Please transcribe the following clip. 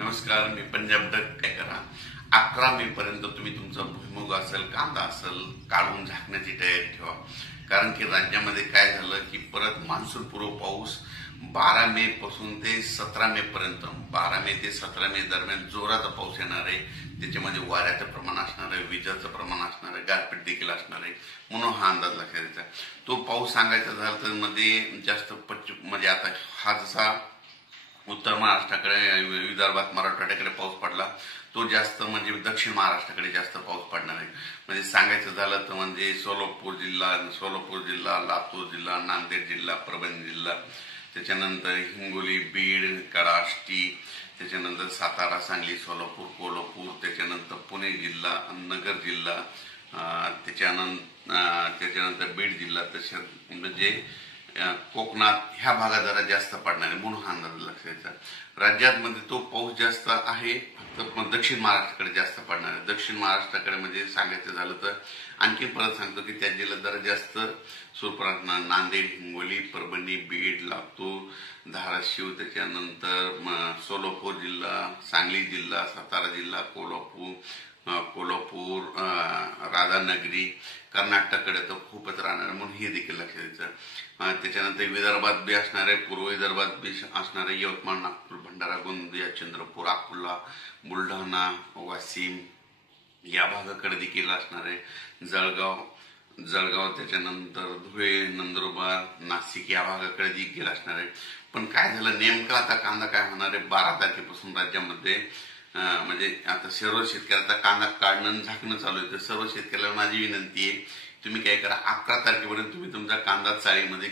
नमस्कार, मी पंजाब डक. काय करा 11 मे पर्यंत तुम्ही तुमचा भुईमुग असेल, कांदा असेल काढून झाकण्याची तयारी ठेवा. कारण की राज्यामध्ये काय झालं की परत मान्सून पूर्व पाऊस 12 मे पासून ते 17 मे पर्यंत 12 मे ते 17 मे दरम्यान जोराचा पाऊस येणार आहे. त्याच्यामध्ये वाऱ्याचं प्रमाण असणार आहे, विजाचं प्रमाण असणार आहे, गारपीट देखील असणार आहे. म्हणून हा अंदाज लक्षात घ्यायचा. तो पाऊस सांगायचा झाला तर मध्ये जास्त म्हणजे आता हा जसा उत्तर महाराष्ट्राकडे, विदर्भात, मराठवाड्याकडे पाऊस पडला, तो जास्त म्हणजे दक्षिण महाराष्ट्राकडे जास्त पाऊस पडणार आहे. म्हणजे सांगायचं झालं तर म्हणजे सोलापूर जिल्हा, लातूर जिल्हा, नांदेड जिल्हा, परभणी जिल्हा, त्याच्यानंतर हिंगोली, बीड, आष्टी, त्याच्यानंतर सातारा, सांगली, सोलापूर, कोल्हापूर, त्याच्यानंतर पुणे जिल्हा, नगर जिल्हा, त्याच्यानंतर बीड जिल्हा, तसेच म्हणजे कोकणात ह्या भागात जरा जास्त पडणार आहे. म्हणून हा अंदाज लक्षात. राज्यात मध्ये तो पाऊस जास्त आहे, फक्त दक्षिण महाराष्ट्राकडे जास्त पडणार आहे. दक्षिण महाराष्ट्राकडे म्हणजे सांगायचं झालं तर आणखी परत सांगतो की त्या जिल्ह्यात जरा जास्त स्वरूपात नांदेड, हिंगोली, परभणी, बीड, लातूर, धाराशिव, त्याच्यानंतर सोलापूर जिल्हा, सांगली जिल्हा, सातारा जिल्हा, कोल्हापूर, राधानगरी, कर्नाटककडे तर खूपच राहणार. म्हणून हे देखील लक्षात द्यायचं. त्याच्यानंतर विदर्भात बी असणार आहे, पूर्व विदर्भात बी असणार आहे, यवतमाळ, नागपूर, भंडारा, गोंदिया, चंद्रपूर, अकोला, बुलढाणा, वाशिम या भागाकडे देखील असणार आहे. जळगाव, त्याच्यानंतर धुळे, नंदुरबार, नाशिक या भागाकडे देखील असणार आहे. पण काय झालं नेमकं आता कांदा काय होणार आहे 12 तारखेपासून राज्यामध्ये म्हणजे आता सर्व शेतकऱ्याचा कांदा काढणं झाकणं चालू आहे. तर सर्व शेतकऱ्याला माझी विनंती आहे, तुम्ही काय करा 11 तारखेपर्यंत तुम्ही तुमचा कांदा चाळीमध्ये